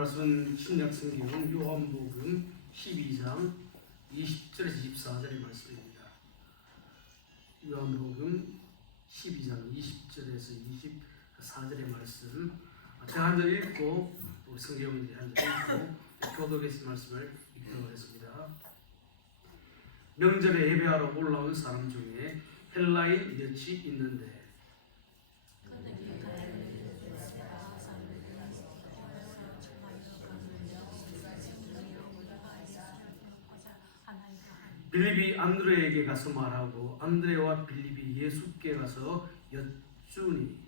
말씀은 신약성경 요한복음 12장 20절에서 24절의 말씀입니다. 요한복음 12장 20절에서 24절의 말씀, 제가 한 절 읽고 성경을 한 절 읽고 교독의 말씀을 읽도록 하겠습니다. 명절에 예배하러 올라온 사람 중에 헬라인 몇이 있는데 빌립이 안드레에게 가서 말하고 안드레와 빌립이 예수께 가서 여쭈니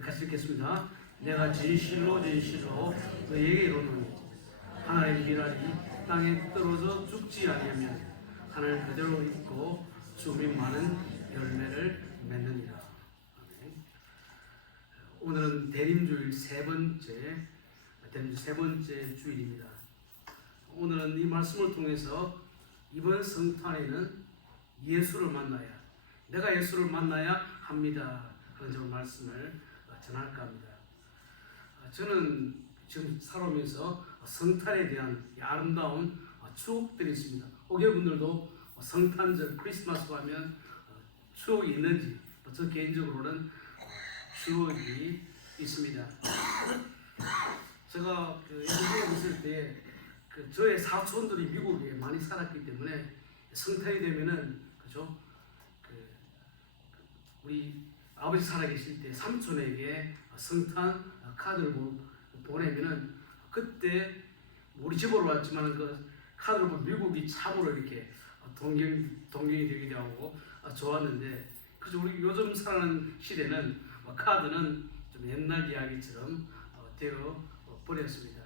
같이 읽겠습니다. 내가 진실로 너에게 이르노니 하나님의 비랄이 땅에 떨어져 죽지 아니하면 하늘 그대로 있고 죽음이 많은 열매를 맺느니라. 아멘. 오늘은 대림주일 세 번째 주일입니다. 오늘은 이 말씀을 통해서 이번 성탄에는 예수를 내가 예수를 만나야 합니다 하는 저 말씀을 전할까 합니다. 저는 지금 살아오면서 성탄에 대한 아름다운 추억들이 있습니다. 오교분들도 성탄절 크리스마스가 하면 추억이 있는지, 저 개인적으로는 추억이 있습니다. 제가 영국에 있을 때 저의 사촌들이 미국에 많이 살았기 때문에 성탄이 되면은 그죠? 우리 아버지 살아계실 때 삼촌에게 성탄 카드를 보내면은 그때 우리 집으로 왔지만 그 카드를 보면 미국이 참으로 이렇게 동경이 되기도 하고 좋았는데, 그죠? 우리 요즘 사는 시대는 카드는 좀 옛날 이야기처럼 되어 버렸습니다.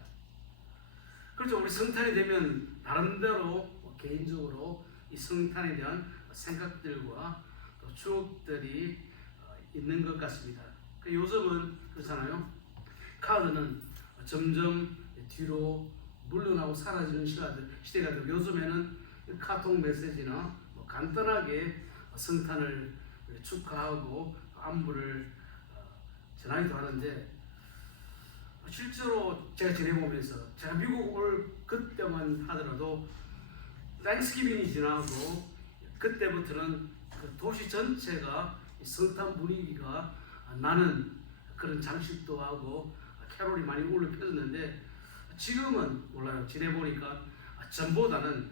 그렇죠. 우리 성탄이 되면 나름대로 개인적으로 이 성탄에 대한 생각들과 또 추억들이 있는 것 같습니다. 요즘은 그렇잖아요. 카드는 점점 뒤로 물러나고 사라지는 시대가 되고, 요즘에는 카톡 메시지나 간단하게 성탄을 축하하고 안부를 전하기도 하는데, 실제로 제가 지내보면서 제가 미국 올 그때만 하더라도 땡스기빙이 지나고 그때부터는 그 도시 전체가 성탄 분위기가 나는 그런 장식도 하고 캐롤이 많이 울려 펴졌는데, 지금은 몰라요. 지내보니까 전보다는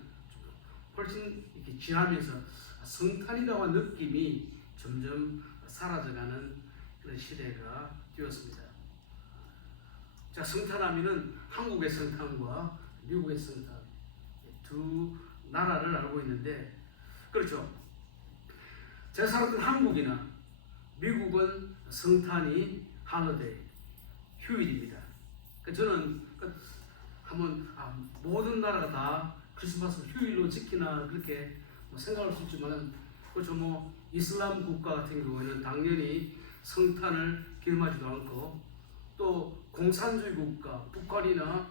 훨씬 이렇게 지나면서 성탄이라고 하는 느낌이 점점 사라져가는 그런 시대가 되었습니다. 자, 성탄하면은 한국의 성탄과 미국의 성탄 두 나라를 알고 있는데, 그렇죠. 제가 살았던 한국이나 미국은 성탄이 할러데이, 휴일입니다. 저는 한번 모든 나라가 다 크리스마스를 휴일로 지키나 그렇게 생각할 수 있지만은, 그렇죠. 이슬람 국가 같은 경우에는 당연히 성탄을 기념하지도 않고, 또 공산주의 국가 북한이나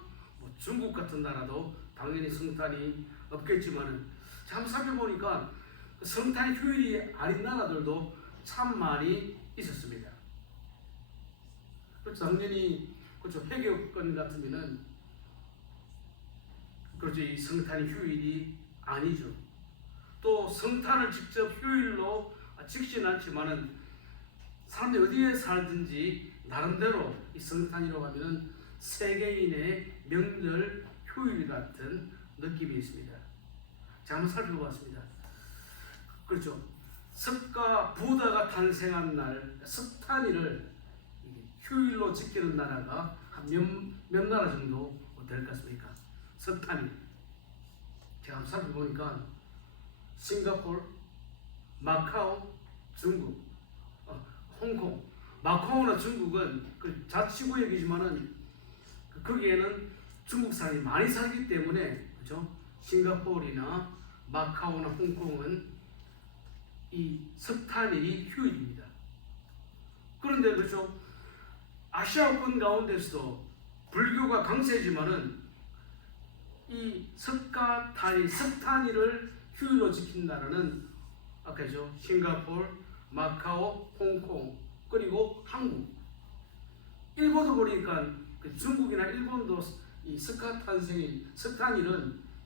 중국 같은 나라도 당연히 성탄이 없겠지만은, 참 살펴보니까 성탄 휴일이 아닌 나라들도 참 많이 있었습니다. 그렇죠. 당연히 그렇죠. 해교권 같으면은 그렇죠. 이 성탄이 휴일이 아니죠. 또 성탄을 직접 휴일로 찍지는 않지만은 사람들이 어디에 살든지 나름대로 이 성탄이라고 하면은 세계인의 명절 휴일 같은 느낌이 있습니다. 자, 한번 살펴봤습니다. 그렇죠. 석가 부다가 탄생한 날 석탄일을 휴일로 지키는 나라가 한 몇 나라 정도 될 것 같습니까? 석탄일. 제가 한번 살펴보니까 싱가포르, 마카오, 중국, 홍콩. 마카오나 중국은 그 자치구역이지만은 거기에는 중국 사람이 많이 살기 때문에, 그렇죠? 싱가포르나 마카오나 홍콩은 이 석탄일이 휴일입니다. 그런데 그렇죠? 아시아권 가운데서도 불교가 강세지만은 이 석탄일을 휴일로 지킨 나라는 아까죠. 싱가포르, 마카오, 홍콩, 그리고 한국. 일본도 보니까 그 중국이나 일본도 이 석탄일은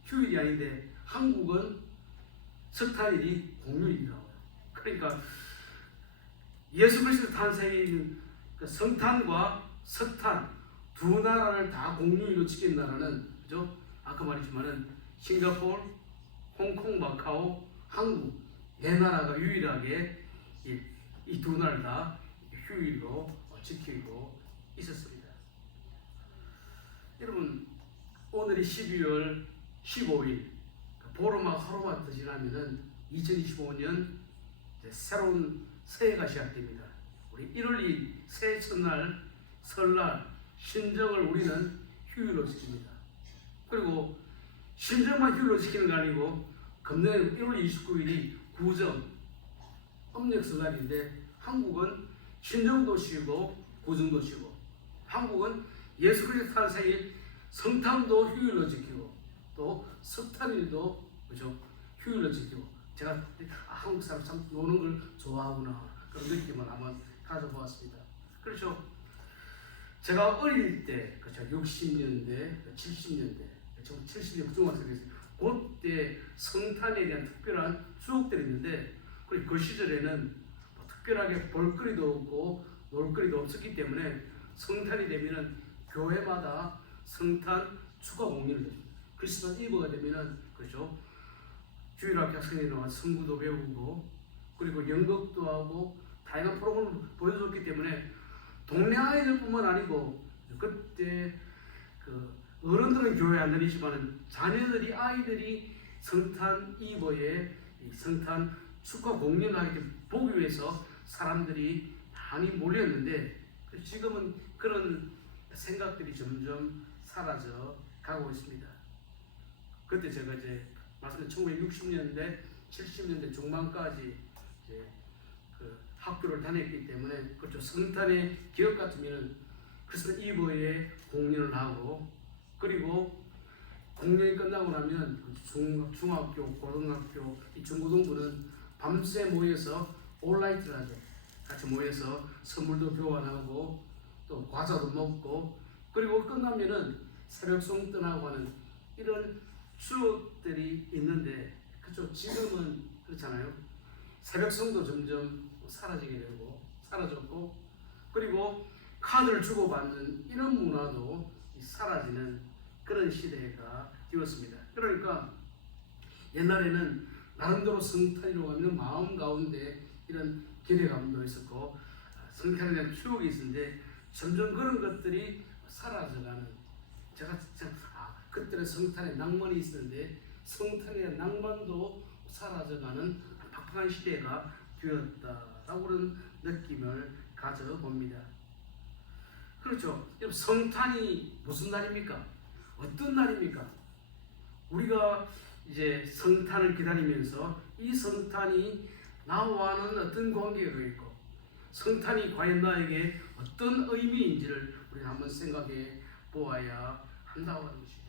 휴일이 아닌데 한국은 석탄일이 공휴일이라고요. 그러니까 예수 그리스도 탄생인 그 성탄과 석탄 두 나라를 다 공휴일로 지킨 나라는, 그죠? 아까 말했지만은 싱가포르, 홍콩, 마카오, 한국 네 나라가 유일하게 이 두 나라를 다 휴일로 지키고 있었습니다. 여러분, 오늘이 12월 15일 보름하고 하루만 더 지나면은 2025년 새로운 새해가 시작됩니다. 우리 1월 2일 새해 첫날 설날 신정을 우리는 휴일로 지킵니다. 그리고 신정만 휴일로 지키는 게 아니고 금년 1월 29일이 구정 음력설날인데 한국은 신정도 쉬고 구정도 쉬고, 한국은 예수 그리스도 탄생일 성탄도 휴일로 지키고 또 석탄일도, 그죠? 휴일로 지키고. 제가 한국 사람 참 노는 걸 좋아하구나 그런 느낌을 한번 가져보았습니다. 그렇죠? 제가 어릴 때, 그렇죠? 60년대, 70년대, 70년 중학생이었어요. 그때 성탄에 대한 특별한 추억들이 있는데, 그 시절에는 뭐 특별하게 볼거리도 없고 놀거리도 없었기 때문에 성탄이 되면은 교회마다 성탄 축하 공연을 해줍니다. 크리스마스 이브가 되면은, 그렇죠? 주일학교 학생들이 나와 성구도 배우고, 그리고 연극도 하고 다양한 프로그램을 보여줬기 때문에 동네 아이들뿐만 아니고, 그때 그 어른들은 교회 안 다니지만 자녀들이, 아이들이 성탄 이브에 성탄 축하 공연을 하게 보기 위해서 사람들이 많이 몰렸는데, 지금은 그런 생각들이 점점 사라져 가고 있습니다. 그때 제가 이제 말씀드린 1960년대, 70년대 중반까지 이제 그 학교를 다녔기 때문에, 그렇죠? 성탄의 기억 같으면 크리스마스 이브에 공연을 하고, 그리고 공연이 끝나고 나면 중학교, 고등학교, 이 중고등부는 밤새 모여서 올라이트를 하죠. 같이 모여서 선물도 교환하고 또 과자도 먹고, 그리고 끝나면은 새벽송 떠나고 하는 이런 추억들이 있는데, 그렇죠? 지금은 그렇잖아요. 새벽송도 점점 사라지게 되고 사라졌고, 그리고 카드를 주고받는 이런 문화도 사라지는 그런 시대가 되었습니다. 그러니까 옛날에는 나름대로 성탄이라고 하면 마음 가운데 이런 기대감도 있었고 성탄에 대한 추억이 있었는데, 점점 그런 것들이 사라져가는, 제가 그때는 성탄에 낭만이 있었는데 성탄에 대한 낭만도 사라져가는 박박한 시대가 되었다라고 그런 느낌을 가져봅니다. 그렇죠? 성탄이 무슨 날입니까? 어떤 날입니까? 우리가 이제 성탄을 기다리면서 이 성탄이 나와는 어떤 관계가 있고, 성탄이 과연 나에게 어떤 의미인지를 우리가 한번 생각해 보아야 한다고 하는 것이죠.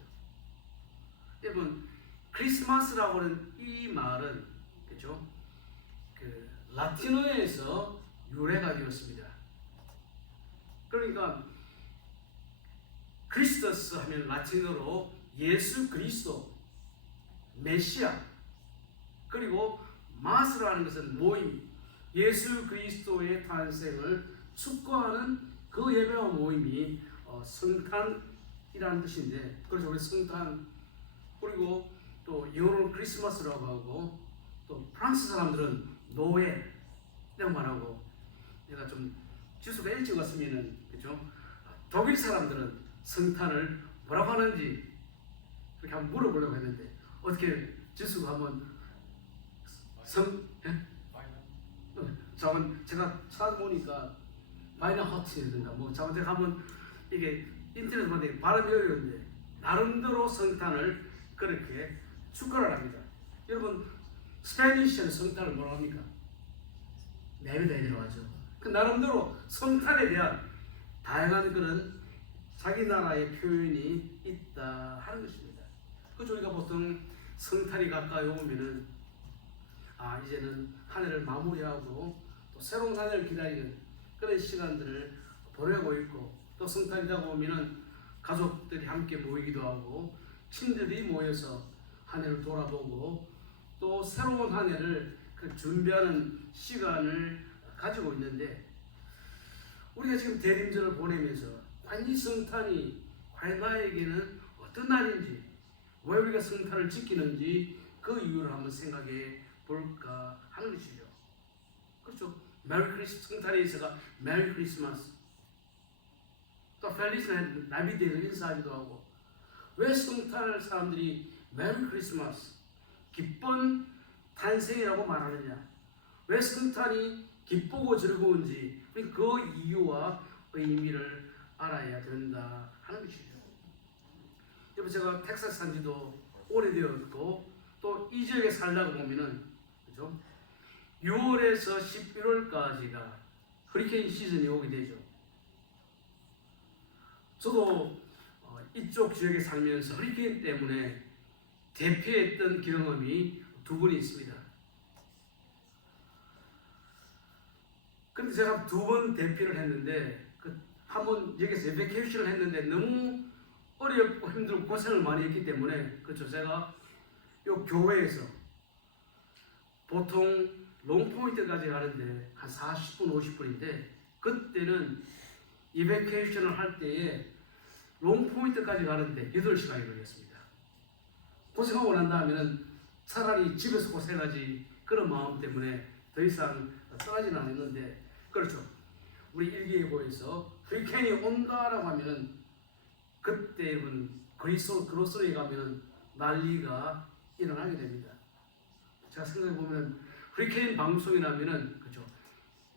여러분, 크리스마스라고 하는 이 말은, 그렇죠? 그 라틴어에서 유래가 되었습니다. 그러니까 크리스토스 하면 라틴어로 예수 그리스도, 메시아, 그리고 마스라는 것은 모임, 예수 그리스도의 탄생을 축구하는 그 예배와 모임이 성탄이라는 뜻인데, 그래서 우리 성탄, 그리고 또 영어로는 크리스마스라고 하고, 또 프랑스 사람들은 노엘 이라고 말하고, 내가 좀 지수가 일찍 왔으면은, 그죠? 독일 사람들은 성탄을 뭐라고 하는지 그렇게 한번 물어보려고 했는데, 어떻게 지수가 한번 제가 찾아보니까 마이너하트라든가 뭐 제가 한번 이게 인터넷 보는데 발음이 어려운데 나름대로 성탄을 그렇게 축하를 합니다. 여러분, 스페니쉬는 성탄을 뭐라고 합니까? 내비다이라고 하죠. 그 나름대로 성탄에 대한 다양한 그런 자기 나라의 표현이 있다 하는 것입니다. 그래서 우리가 보통 성탄이 가까이 오면은 이제는 한 해를 마무리하고 새로운 한 해를 기다리는 그런 시간들을 보내고 있고, 또 성탄이다 보면은 가족들이 함께 모이기도 하고 친구들이 모여서 한 해를 돌아보고 또 새로운 한 해를 준비하는 시간을 가지고 있는데, 우리가 지금 대림절을 보내면서 과연 이 성탄이 과연 나에게는 어떤 날인지, 왜 우리가 성탄을 지키는지 그 이유를 한번 생각해 볼까 하는 것이죠. 그렇죠. 성탄에 있어가 메리 크리스마스, 또 펠리스 나비데이를 인사하기도 하고, 왜 성탄을 사람들이 메리 크리스마스, 기쁜 탄생이라고 말하느냐, 왜 성탄이 기쁘고 즐거운지 그 이유와 의미를 알아야 된다 하는 것이죠. 여러분, 제가 텍사스 산 지도 오래되었고 또 이 지역에 살다가 보면은, 그죠? 6월에서 11월까지가 허리케인 시즌이 오게 되죠. 저도 이쪽 지역에 살면서 허리케인 때문에 대피했던 경험이 두 번 있습니다. 근데 제가 두 번 대피를 했는데, 한 번 여기서 베케이션을 했는데 너무 어렵고 힘들고 고생을 많이 했기 때문에, 그렇죠, 제가 요 교회에서 보통 롱포인트까지 가는데 한 40분, 50분인데, 그때는 이베케이션을 할 때에 롱포인트까지 가는데 8시간이 걸렸습니다. 고생하고 난 다음에는 차라리 집에서 고생하지, 그런 마음 때문에 더 이상 떠나지는 않았는데, 그렇죠, 우리 일기예보에서 허리케인이 온다라고 하면은 그때 그로스로에 가면은 난리가 일어나게 됩니다. 제가 생각해 보면 허리케인 방송이 나면은, 그죠,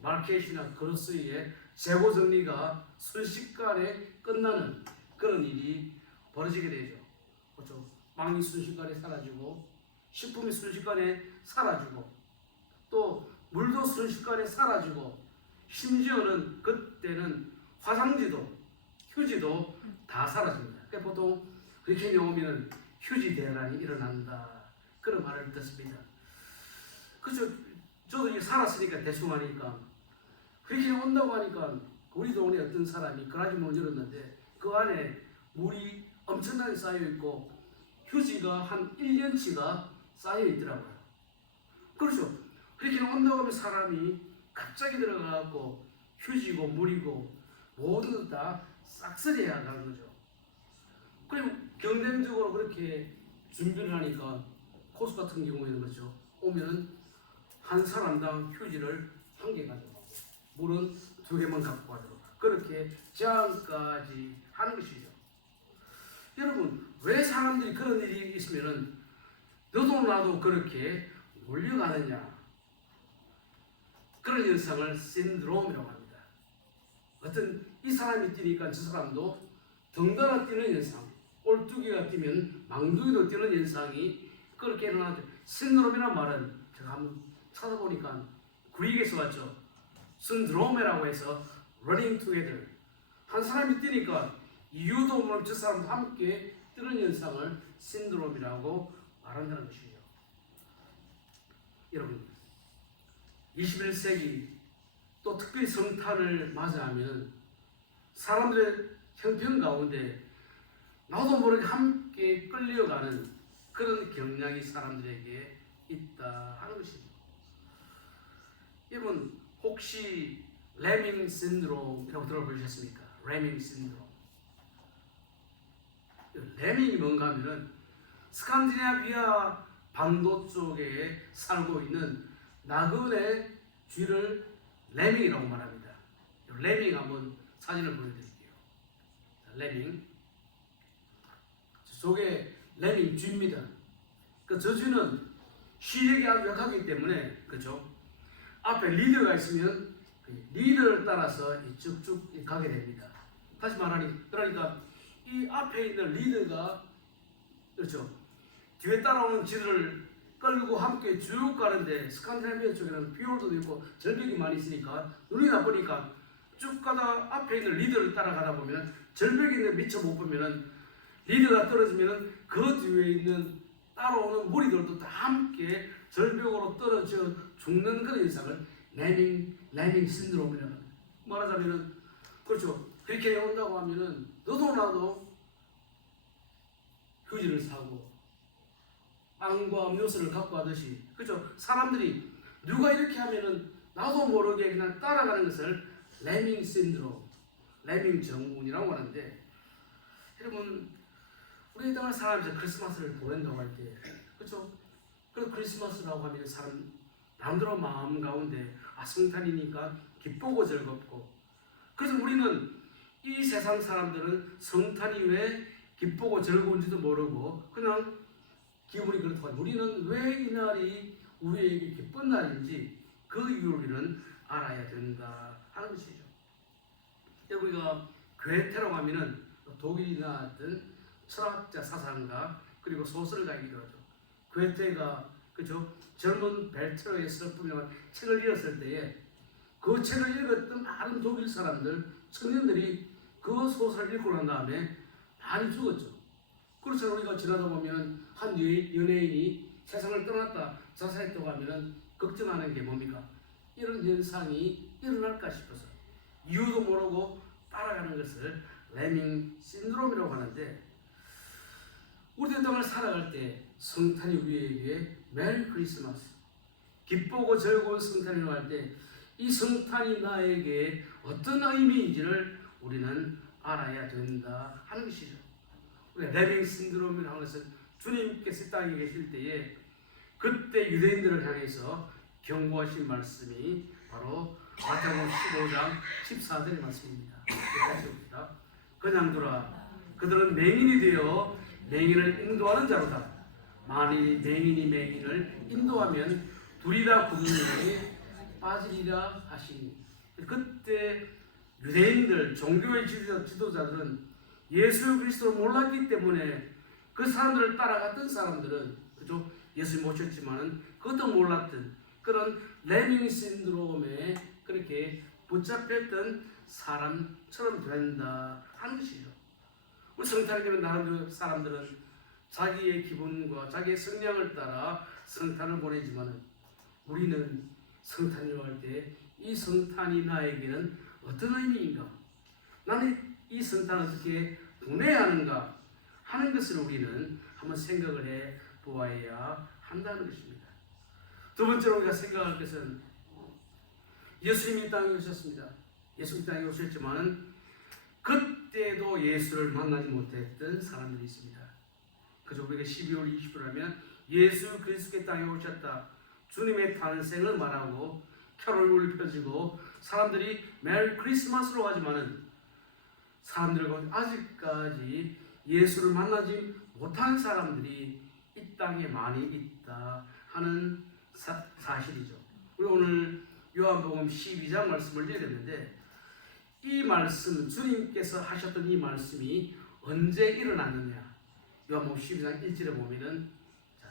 마켓이나 그로스리의 재고 정리가 순식간에 끝나는 그런 일이 벌어지게 되죠. 그렇죠. 빵이 순식간에 사라지고, 식품이 순식간에 사라지고, 또 물도 순식간에 사라지고, 심지어는 그때는 화장지도, 휴지도 다 사라집니다. 그러니까 보통 허리케인이 오면은 휴지 대란이 일어난다, 그런 말을 듣습니다. 그렇죠. 저도 이제 살았으니까 대충 하니까, 허리케인이 온다고 하니까 우리 동네 어떤 사람이 그라지 문을 열었는데 그 안에 물이 엄청나게 쌓여 있고 휴지가 한 1년치가 쌓여 있더라고요. 그렇죠. 허리케인이 온다고 하면 사람이 갑자기 들어가고 휴지고 물이고 모두 다 싹쓸이해야 하는 거죠. 그리고 경쟁적으로 그렇게 준비를 하니까 코스 같은 경우에는, 그렇죠, 오면은 한 사람당 휴지를 1개 가져가고 물은 2개만 갖고 가도록 그렇게 제한까지 하는 것이죠. 여러분, 왜 사람들이 그런 일이 있으면은 너도 나도 그렇게 몰려가느냐, 그런 현상을 신드롬이라고 합니다. 어떤 이 사람이 뛰니까 저 사람도 덩달아 뛰는 현상, 꼴뚜기가 뛰면 망둥이도 뛰는 현상이 그렇게 일어나죠. 신드롬이란 말은 제가 한번 찾아보니까 그리스에서 왔죠. 신드롬이라고 해서 running together, 한 사람이 뛰니까 이유도 모르는 저 사람도 함께 뛰는 현상을 신드롬이라고 말한다는 것이죠. 여러분, 21세기 또 특별히 성탄을 맞이하면 사람들의 형편 가운데 나도 모르게 함께 끌려가는 그런 경향이 사람들에게 있다 하는 것입니다. 여러분, 혹시 레밍 신드롬이라고 들어보셨습니까? 레밍 신드롬. 레밍이 뭔가 하면은 스칸디나비아 반도 쪽에 살고 있는 나그네 쥐를 레밍이라고 말합니다. 레밍 한번 사진을 보여드릴게요. 레밍. 저게 레밍 쥐입니다. 저 쥐는 시력이 아주 약하기 때문에, 그죠? 앞에 리더가 있으면 리더를 따라서 쭉쭉 가게 됩니다. 다시 말하니, 그러니까 이 앞에 있는 리더가, 그렇죠, 뒤에 따라오는 쥐를 끌고 함께 쭉 가는데, 스칸디나비아 쪽에는 피올드도 있고 절벽이 많이 있으니까 눈이 나쁘니까 쭉 가다 앞에 있는 리더를 따라가다 보면 절벽에 있는 미처 못 보면은 리더가 떨어지면은 그 뒤에 있는 따라오는 무리들도 다 함께 절벽으로 떨어져 죽는 그런 현상을 레밍 레밍 신드롬이라고 합니다. 말하자면은 그렇죠. 그렇게 온다고 하면은 너도 나도 휴지를 사고 빵과 음료수를 갖고 하듯이 그렇죠. 사람들이 누가 이렇게 하면은 나도 모르게 그냥 따라가는 것을 레밍 신드롬, 레밍 증후군이라고 하는데, 여러분 우리 땅을 사람들이 크리스마스를 보낸다고 할 때 그렇죠. 그 크리스마스라고 하면 사람 남들의 마음 가운데 성탄이니까 기쁘고 즐겁고, 그래서 우리는 이 세상 사람들은 성탄이 왜 기쁘고 즐거운지도 모르고 그냥 기분이 그렇다고, 우리는 왜 이 날이 우리에게 기쁜 날인지 그 이유를 우리는 알아야 된다 하는 것이죠. 우리가 괴테라고 하면은 독일이 나왔던 철학자, 사상가, 그리고 소설가이기도 하죠. 괴테가 그죠, 젊은 벨트로의 슬픔이라는 책을 읽었을 때에 그 책을 읽었던 많은 독일 사람들, 청년들이 그 소설을 읽고 난 다음에 많이 죽었죠. 그래서 우리가 지나다 보면 한 연예인이 세상을 떠났다, 자살했다고 하면은 걱정하는 게 뭡니까? 이런 현상이 일어날까 싶어서 이유도 모르고 따라가는 것을 레밍 신드롬이라고 하는데, 우리 땅을 살아갈 때 성탄이 우리에게 메리 크리스마스, 기쁘고 즐거운 성탄이라고 할 때 이 성탄이 나에게 어떤 의미인지를 우리는 알아야 된다 하는 것이죠. 레밍 신드롬이라는 것은 주님께서 땅에 계실 때에 그때 유대인들을 향해서 경고하신 말씀이 바로 마태복음 15장 14절의 말씀입니다. 다시 봅시다. 그냥두라, 그들은 맹인이 되어 맹인을 인도하는 자로다. 만일 맹인이 맹인을 인도하면 둘이 다 구덩이에 빠지리라 하시니, 그때 유대인들 종교의 지도자들은 예수 그리스도를 몰랐기 때문에 그 사람들을 따라갔던 사람들은 그죠, 예수 모셨지만은 그것도 몰랐던 그런 레밍 신드롬에 그렇게 붙잡혔던 사람처럼 된다 하는 것이죠. 우리 성탄이 되면 나름 사람들은 자기의 기분과 자기의 성향을 따라 성탄을 보내지만은, 우리는 성탄이라고 할 때 이 성탄이 나에게는 어떤 의미인가, 나는 이 성탄을 어떻게 보내야 하는가 하는 것을 우리는 한번 생각을 해 보아야 한다는 것입니다. 두 번째로 우리가 생각할 것은, 예수님이 땅에 오셨습니다. 예수님이 땅에 오셨지만은 그때도 예수를 만나지 못했던 사람들이 있습니다. 그저 우리가 12월 20일 하면 예수 그리스도의 땅에 오셨다, 주님의 탄생을 말하고 캐롤을 펴지고 사람들이 메리 크리스마스로 하지만은 사람들 가운데 아직까지 예수를 만나지 못한 사람들이 이 땅에 많이 있다 하는 사실이죠. 우리 오늘 요한복음 12장 말씀을 읽었는데, 이 말씀, 주님께서 하셨던 이 말씀이 언제 일어났느냐? 요한복음 12장 1절에 보면은, 자,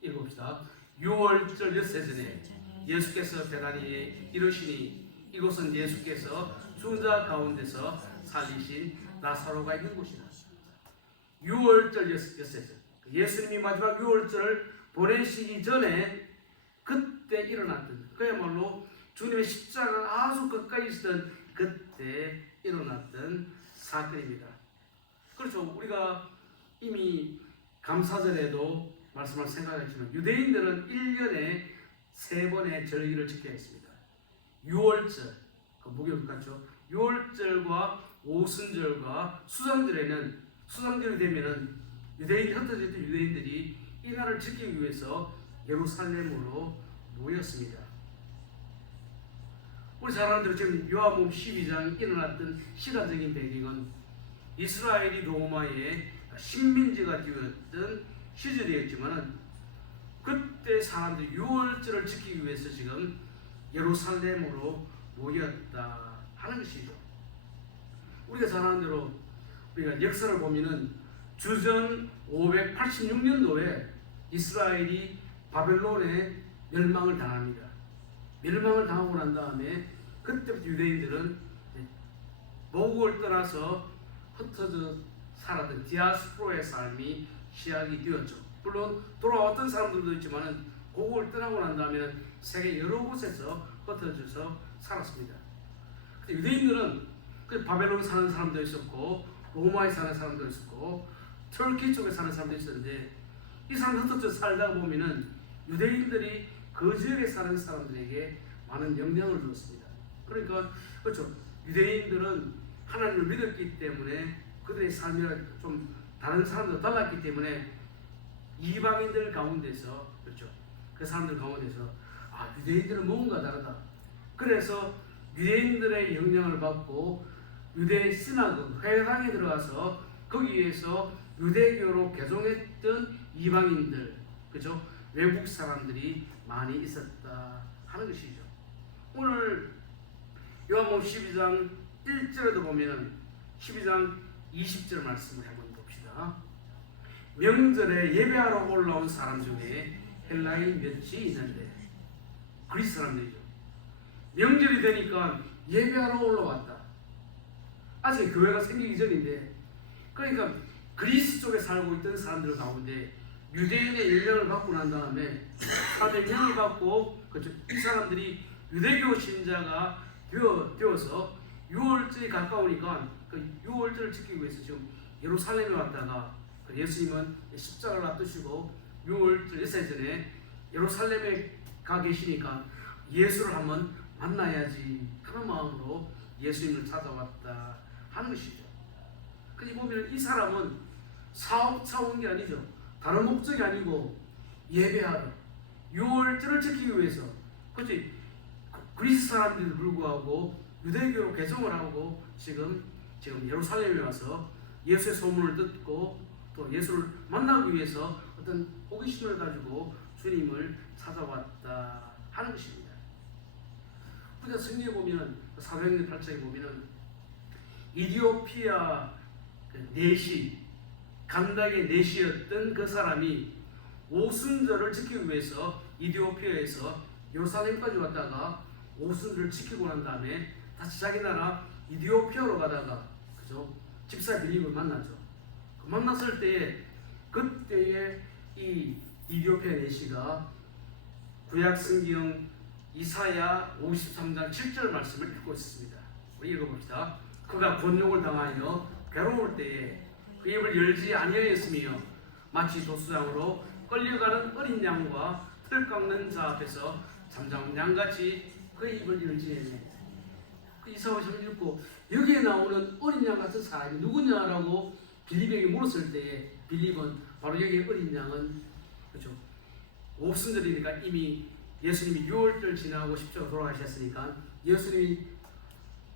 읽어봅시다. 6월절 엿새 전에 예수께서 베다니에 이르시니, 이곳은 예수께서 죽은 자 가운데서 살리신 나사로가 있는 곳이다. 6월절 엿새절, 예수님이 마지막 6월절을 보내시기 전에 그때 일어났던, 그야말로 주님의 십자가가 아주 가까이 있었던 그때 일어났던 사건입니다. 그렇죠. 우리가 이미 감사절에도 말씀을 생각했지만 유대인들은 1년에 3번의 절기를 지켜야 했습니다. 6월절, 그 목요일 같죠. 6월절과 오순절과 수장절에는, 수장절이 되면은 흩어졌던 유대인들이 이 날을 지키기 위해서 예루살렘으로 모였습니다. 우리 잘 아는 대로 지금 요한복음 12장 일어났던 시간적인 배경은 이스라엘이 로마의 식민지가 되었던 시절이었지만은, 그때 사람들이 6월절을 지키기 위해서 지금 예루살렘으로 모였다 하는 것이죠. 우리가 잘 아는 대로 우리가 역사를 보면은 주전 586년도에 이스라엘이 바벨론에 멸망을 당합니다. 멸망을 당하고 난 다음에 그때부터 유대인들은 모국을 떠나서 흩어져 살았던 디아스포라의 삶이 시작이 되었죠. 물론 돌아왔던 사람들도 있지만은 고국을 떠나고 난 다음에는 세계 여러 곳에서 흩어져서 살았습니다. 유대인들은 그 바벨론 사는 사람도 있었고 로마에 사는 사람도 있었고 터키 쪽에 사는 사람도 있었는데 이 사람들 흩어져 살다 보면은 유대인들이 그 지역에 사는 사람들에게 많은 영향을 줬습니다. 그러니까 그렇죠. 유대인들은 하나님을 믿었기 때문에 그들의 삶이 좀 다른 사람들과 달랐기 때문에 이방인들 가운데서 그렇죠. 그 사람들 가운데서 유대인들은 뭔가 다르다. 그래서 유대인들의 영향을 받고 유대 시나고그 회당에 들어가서 거기에서 유대교로 개종했던 이방인들, 그죠? 외국 사람들이 많이 있었다 하는 것이죠. 오늘 요한복음 12장 1절에도 보면은 12장 20절 말씀을 한번 봅시다. 명절에 예배하러 올라온 사람 중에 헬라인 몇이 있는데 그리스 사람들이죠. 명절이 되니까 예배하러 올라왔다. 아직 교회가 생기기 전인데, 그러니까 그리스 쪽에 살고 있던 사람들 가운데 유대인의 영향을 받고 난 다음에 영향을 받고 그렇죠. 이 사람들이 유대교 신자가 되어서 6월절이 가까우니까 그 6월절을 지키기 위해서 지금 예루살렘에 왔다가 예수님은 십자가를 앞두시고 6월절 예세 전에 예루살렘에 가 계시니까 예수를 한번 만나야지 하는 마음으로 예수님을 찾아왔다 하는 것이죠. 그니 보면 이 사람은 사업차 온 게 아니죠. 다른 목적이 아니고 예배하러 6월절을 지키기 위해서 그렇지. 그리스 사람들도 불구하고 유대교로 개종을 하고 지금 예루살렘에 와서 예수의 소문을 듣고 또 예수를 만나기 위해서 어떤 호기심을 가지고 주님을 찾아왔다 하는 것입니다. 우리가 성경에 보면 사도행전 8장에 보면은 이디오피아 내시 감닥의 내시였던 그 사람이 오순절을 지키기 위해서 이디오피아에서 예루살렘까지 왔다가 오순절을 지키고 난 다음에 다시 자기 나라 이디오피아로 가다가 그죠? 집사 빌립을 만나죠. 만났을 때에 그때에 이 이디오피아 내시가 구약 성경 이사야 53장 7절 말씀을 읽고 있습니다. 우리 읽어봅시다. 그가 곤욕을 당하여 괴로울 때에 그 입을 열지 아니하였으며 마치 도수장으로 끌려가는 어린 양과 털 깎는 자 앞에서 잠잠한 양같이 그 입을 열지 않네. 그 이사야 53장 읽고 여기에 나오는 어린 양 같은 사람이 누구냐라고 빌립에게 물었을 때에 빌립은 바로 여기 어린 양은 그렇죠. 오순절이니까 이미 예수님이 6월절 지나고 십자가 돌아가셨으니까 예수님이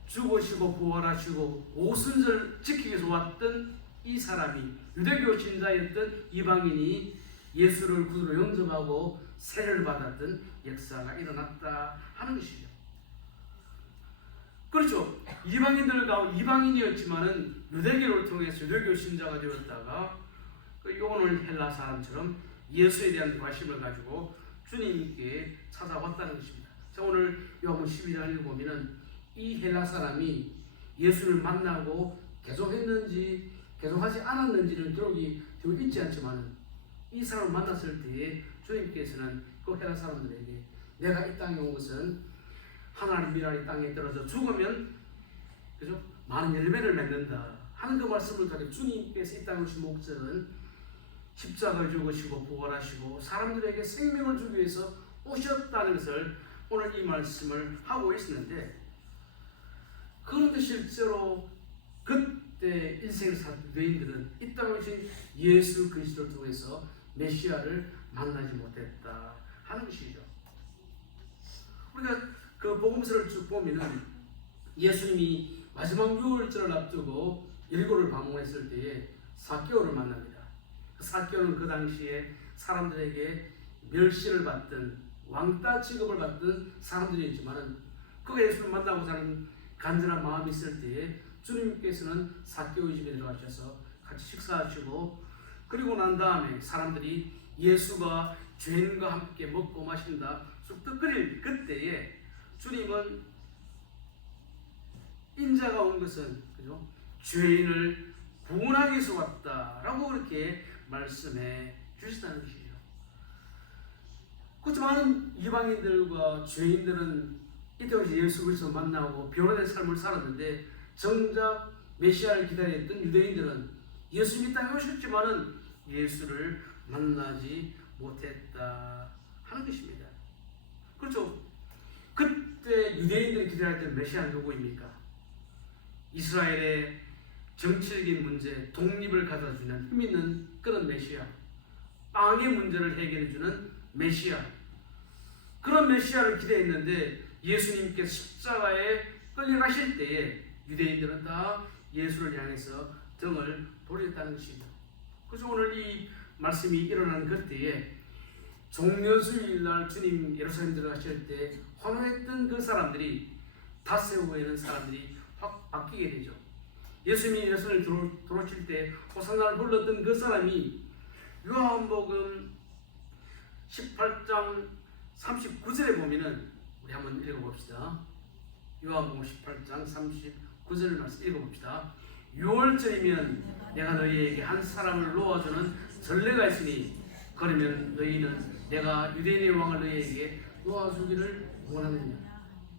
죽으시고 부활하시고 오순절 지키기 위해서 왔던 이 사람이 유대교 신자였던 이방인이 예수를 구주로 영접하고 세례를 받았던 역사가 일어났다 하는 것이죠. 그렇죠. 이방인들 가운데 이방인이었지만은 유대교를 통해서 유대교 신자가 되었다가 오늘 헬라 사람처럼 예수에 대한 관심을 가지고 주님께 찾아왔다는 것입니다. 자, 오늘 요한복음 12장을 보면은 이 헬라 사람이 예수를 만나고 개종했는지 개종하지 않았는지는 기록이 되어 있지 않지만 이 사람을 만났을 때에 주님께서는 그 헬라 사람들에게 내가 이 땅에 온 것은 하나님이라는 땅에 떨어져 죽으면 그죠? 많은 열매를 맺는다 하는 그 말씀을 가지고 주님께서 이 땅에 오신 목적은 십자가를 죽으시고 부활하시고 사람들에게 생명을 주기 위해서 오셨다는 것을 오늘 이 말씀을 하고 있었는데, 그런데 실제로 그때 인생을 산 유대인들은 이 땅에 오신 예수 그리스도를 통해서 메시아를 만나지 못했다 하는 것이죠. 우리가 그 복음서를 쭉 보면은 예수님이 마지막 6월절을 앞두고 여리고를 방문했을 때에 삭개오를 만납니다. 삭개오는 그 당시에 사람들에게 멸시를 받던 왕따 취급을 받던 사람들이었지만은 그 예수를 만나고자 하는 간절한 마음이 있을 때에 주님께서는 삭개오의 집에 들어가셔서 같이 식사하시고, 그리고 난 다음에 사람들이 예수가 죄인과 함께 먹고 마신다 쑥떡 끓일 그때에 주님은 인자가 온 것은 그죠? 죄인을 구원하기 위해서 왔다라고 그렇게 말씀해 주시다는 것이죠. 그렇지만 이방인들과 죄인들은 이때까지 예수 그리스도 만나고 변화된 삶을 살았는데 정작 메시아를 기다렸던 유대인들은 예수님이 땅에 오셨지만은 예수를 만나지 못했다 하는 것입니다. 그렇죠? 그때 유대인들이 기다렸던 메시아는 누구입니까? 이스라엘의 정치적인 문제, 독립을 가져다주는 힘있는 그런 메시아, 땅의 문제를 해결해주는 메시아, 그런 메시아를 기대했는데 예수님께 십자가에 끌려가실 때에 유대인들은 다 예수를 향해서 등을 돌렸다는 것이죠. 그래서 오늘 이 말씀이 일어나는 그때에 종려주일 날 주님 예루살렘 들어가실 때 환호했던 그 사람들이 닷새 후에는 사람들이 확 바뀌게 되죠. 예수님이 예루살렘 들어오실 때 호산나를 불렀던 그 사람이 요한복음 18장 39절에 보면은 우리 한번 읽어봅시다. 요한복음 18장 39절 말씀 읽어봅시다. 6월절이면 내가 너희에게 한 사람을 놓아주는 전례가 있으니 그러면 너희는 내가 유대인의 왕을 너희에게 놓아주기를 원하느냐.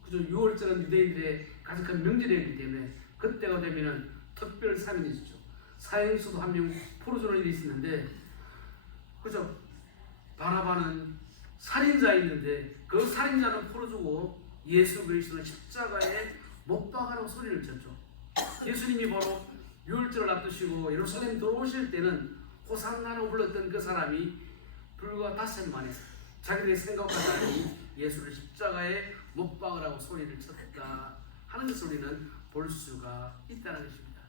그죠? 6월절은 유대인들의 가장 큰 명절이기 때문에 그때가 되면은 특별 사명이 있었죠. 사형수도 한 명 풀어주는 일이 있었는데, 그죠? 바라바는 살인자였는데 그 살인자는 풀어주고 예수 그리스도는 십자가에 못 박아라고 소리를 쳤죠. 예수님이 바로 유월절을 앞두시고 예루살렘 들어오실 때는 호산나라고 불렀던 그 사람이 불과 닷새 만에 자기들의 생각과 달리 예수를 십자가에 못 박으라고 소리를 쳤다 하는 것을 우리는 볼 수가 있다는 것입니다.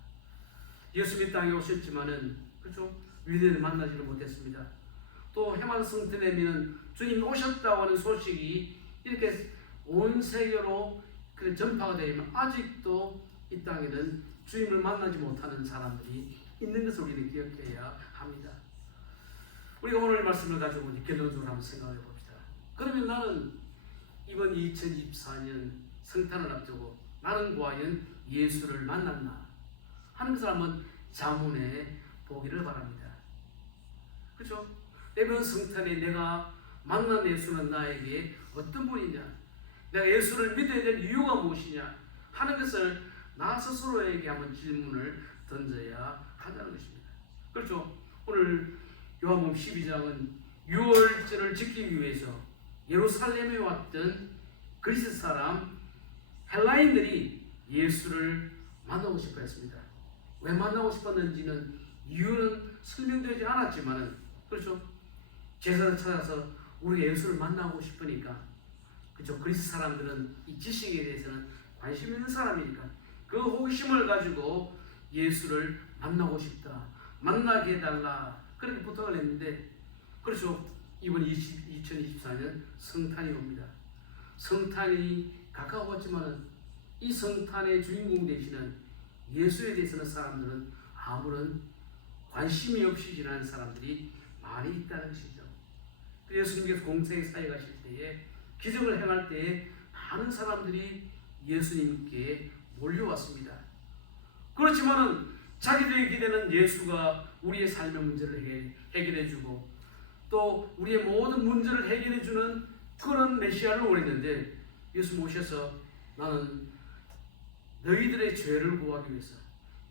예수님이 땅에 오셨지만은 그렇죠? 유대인을 만나지를 못했습니다. 또 해만 성전에는 주님이 오셨다고 하는 소식이 이렇게 온 세계로 전파가 되면 아직도 이 땅에는 주님을 만나지 못하는 사람들이 있는 것을 우리는 기억해야 합니다. 우리가 오늘 말씀을 가지고 결론적으로 한번 생각해 봅시다. 그러면 나는 이번 2024년 성탄을 앞두고 나는 과연 예수를 만났나 하는 것을 한번 자문해 보기를 바랍니다. 그렇죠? 이번 성탄에 내가 만난 예수는 나에게 어떤 분이냐, 내가 예수를 믿어야 될 이유가 무엇이냐 하는 것을 나 스스로에게 한번 질문을 던져야 한다는 것입니다. 그렇죠? 오늘 요한복음 12장은 유월절을 지키기 위해서 예루살렘에 왔던 그리스 사람 헬라인들이 예수를 만나고 싶어 했습니다. 왜 만나고 싶었는지는 이유는 설명되지 않았지만은, 그렇죠? 제사를 찾아서 우리 예수를 만나고 싶으니까, 그렇죠? 그리스 사람들은 이 지식에 대해서는 관심 있는 사람이니까 그 호기심을 가지고 예수를 만나고 싶다, 만나게 해달라 그렇게 부탁을 했는데, 그렇죠? 이번 2024년 성탄이 옵니다. 성탄이 가까웠지만은 이 성탄의 주인공 되시는 예수에 대해서는 사람들은 아무런 관심이 없이 지나는 사람들이 많이 있다는 것이죠. 예수님께서 공생의 사에 가실 때에 기적을 행할 때에 많은 사람들이 예수님께 몰려왔습니다. 그렇지만은 자기들이 기대는 예수가 우리의 삶의 문제를 해결해주고 또 우리의 모든 문제를 해결해주는 그런 메시아를 원했는데, 예수 모셔서 나는 너희들의 죄를 구하기 위해서,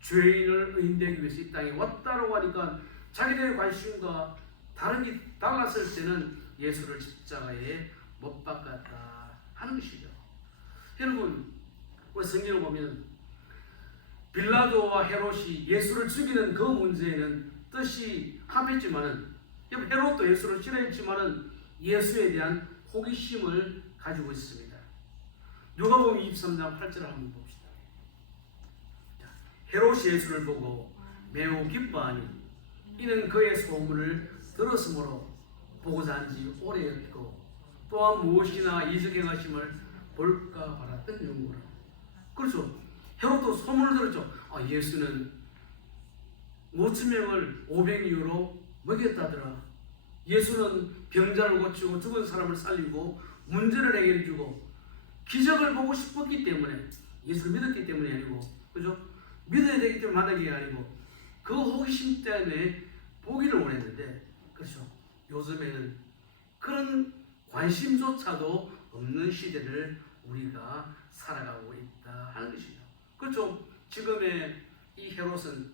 죄인을 의인되기 위해서 이 땅에 왔다라고 하니까 자기들의 관심과 다른 달랐을 때는 예수를 십자가에 못 박았다 하는 것이죠. 여러분, 우리 성경을 보면 빌라도와 헤롯이 예수를 죽이는 그 문제에는 뜻이 합했지만은, 헤롯도 예수를 싫어했지만은 예수에 대한 호기심을 가지고 있습니다. 누가복음 23장 8절을 한번 봅시다. 헤롯이 예수를 보고 매우 기뻐하니 이는 그의 소문을 들었으므로 보고자 한지 오래였고 또한 무엇이나 이적 행하심을 볼까 바랐던 영으로. 그렇죠? 헤롯도 소문을 들었죠. 예수는 5,000명을 500유로 먹였다더라. 예수는 병자를 고치고 죽은 사람을 살리고 문제를 해결해주고 기적을 보고 싶었기 때문에, 예수를 믿었기 때문이 아니고, 그죠? 믿어야 되기 때문에 만나는 게 아니고 그 호기심 때문에 보기를 원했는데, 그렇죠? 요즘에는 그런 관심조차도 없는 시대를 우리가 살아가고 있다 하는 것이죠. 그렇죠. 지금의 이 헤롯은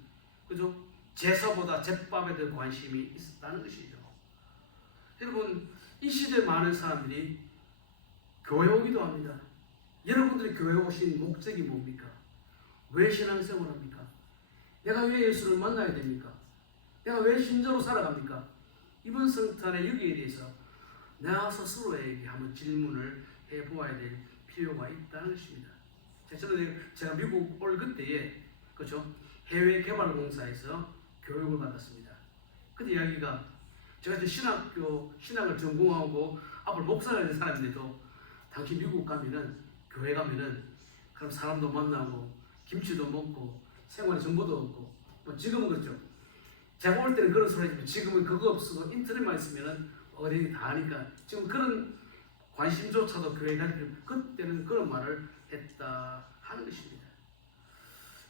그죠? 제사보다 제밥에 더 관심이 있었다는 것이죠. 여러분, 이 시대에 많은 사람들이 교회 오기도 합니다. 여러분들이 교회 오신 목적이 뭡니까? 왜 신앙생활을 합니까? 내가 왜 예수를 만나야 됩니까? 내가 왜 신자로 살아갑니까? 이번 성탄의 여기에 대해서 나 스스로에게 한번 질문을 해보아야 될 필요가 있다는 것입니다. 제가 미국 올 그때에 그렇죠? 해외 개발공사에서 교육을 받았습니다. 근데 이야기가 제가 신학을 전공하고 앞으로 목사가 된 사람인데도 당시 미국 가면은 교회 가면은 그럼 사람도 만나고 김치도 먹고 생활의 정보도 얻고 뭐 지금은 그렇죠. 제가 올 때는 그런 소리 했지만 지금은 그거 없어도 인터넷만 있으면은 어디든 다 하니까 지금 그런 관심조차도 교회에 갈 필요 그때는 그런 말을 했다 하는 것입니다.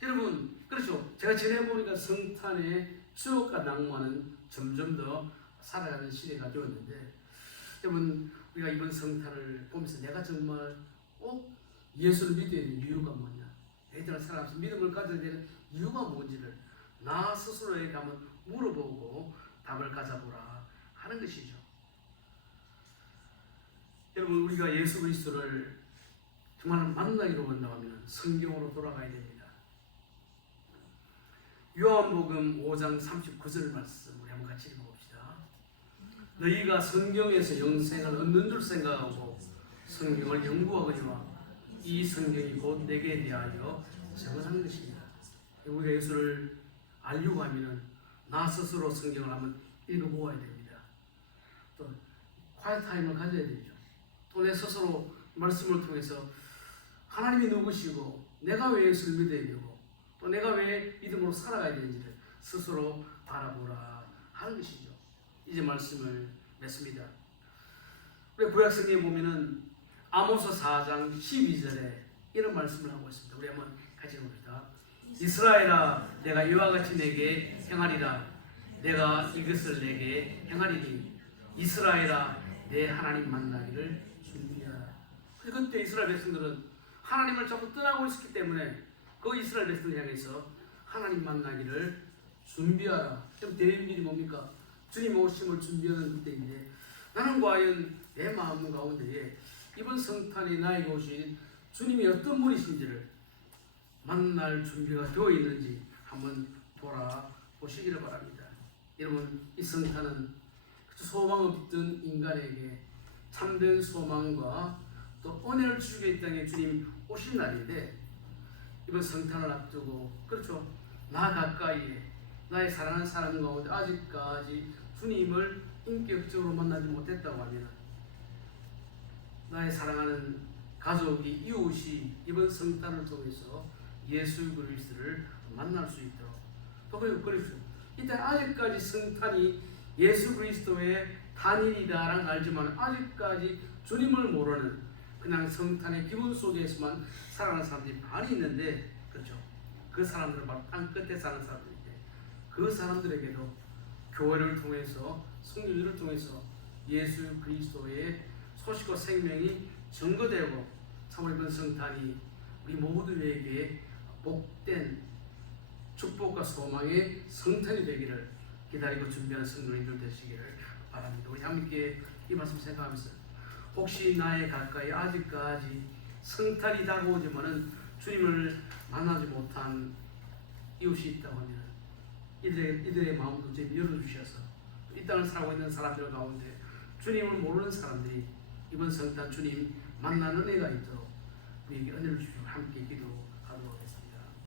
여러분 그렇죠. 제가 지내보니까 성탄의 추억과 낭만은 점점 더 살아가는 시대가 되었는데 여러분 우리가 이번 성탄을 보면서 내가 정말 꼭 예수를 믿어야 되는 이유가 뭐냐, 애들을 살아가면서 믿음을 가져야 되는 이유가 뭔지를 나 스스로에게 한번 물어보고 답을 가져보라 하는 것이죠. 여러분 우리가 예수 그리스도를 정말 만나기로 원한다면 성경으로 돌아가야 됩니다. 요한복음 5장 39절 말씀 우리 한번 같이 읽어봅시다. 너희가 성경에서 영생을 얻는 줄 생각하고 성경을 연구하거니와 이 성경이 곧 내게 대하여 증언하는 것입니다. 우리가 예수를 알려고 하면은 나 스스로 성경을 한번 읽어보아야 됩니다. 또 quiet 타임을 가져야 되죠. 또 내 스스로 말씀을 통해서 하나님이 누구시고 내가 왜 예수를 믿어야 되고 또 내가 왜 믿음으로 살아가야 되는지를 스스로 알아보라 하는 것이죠. 이제 말씀을 맺습니다. 우리 구약성경에 보면은 아모스 4장 12절에 이런 말씀을 하고 있습니다. 우리 한번 같이 봅시다. 이스라엘아 내가 이와 같이 내게 행하리라. 내가 이것을 내게 행하리니 이스라엘아 내 하나님 만나기를 준비하라. 그때 이스라엘 백성들은 하나님을 자꾸 떠나고 있었기 때문에 그 이스라엘 백성을 향해서 하나님 만나기를 준비하라. 그럼 대비일이 뭡니까? 주님 오심을 준비하는 때인데 나는 과연 내 마음 가운데에 이번 성탄에 나에게 오신 주님이 어떤 분이신지를 만날 준비가 되어 있는지 한번 돌아보시기를 바랍니다. 여러분 이 성탄은 소망 없던 인간에게 참된 소망과 또 은혜를 주시게 이 땅에 주님 오신 날인데 이번 성탄을 앞두고 그렇죠. 나 가까이에 나의 사랑하는 사람 가운데 아직까지 주님을 인격적으로 만나지 못했다고 하면 나의 사랑하는 가족이 이웃이 이번 성탄을 통해서 예수 그리스도를 만날 수 있도록 또 그리고 일단 아직까지 성탄이 예수 그리스도의 단일이다라는 걸 알지만 아직까지 주님을 모르는 그냥 성탄의 기분 속에서만 살아가는 사람들이 많이 있는데 그렇죠. 그 사람들은 바로 땅 끝에 사는 사람들인데 그 사람들에게도 교회를 통해서 성령을 통해서 예수 그리스도의 소식과 생명이 증거되고 참 이번 성탄이 우리 모두에게 복된 축복과 소망의 성탄이 되기를 기다리고 준비하는 성도님들 되시기를 바랍니다. 우리 함께 이 말씀 생각하면서 혹시 나의 가까이 아직까지 성탄이 다가오지만은 주님을 만나지 못한 이웃이 있다고 하면 이들의 마음도 좀 열어주셔서 이 땅을 살고 있는 사람들 가운데 주님을 모르는 사람들이 이번 성탄 주님 만나는 은혜가 있도록 우리에게 은혜를 주시고 함께 기도하도록 하겠습니다.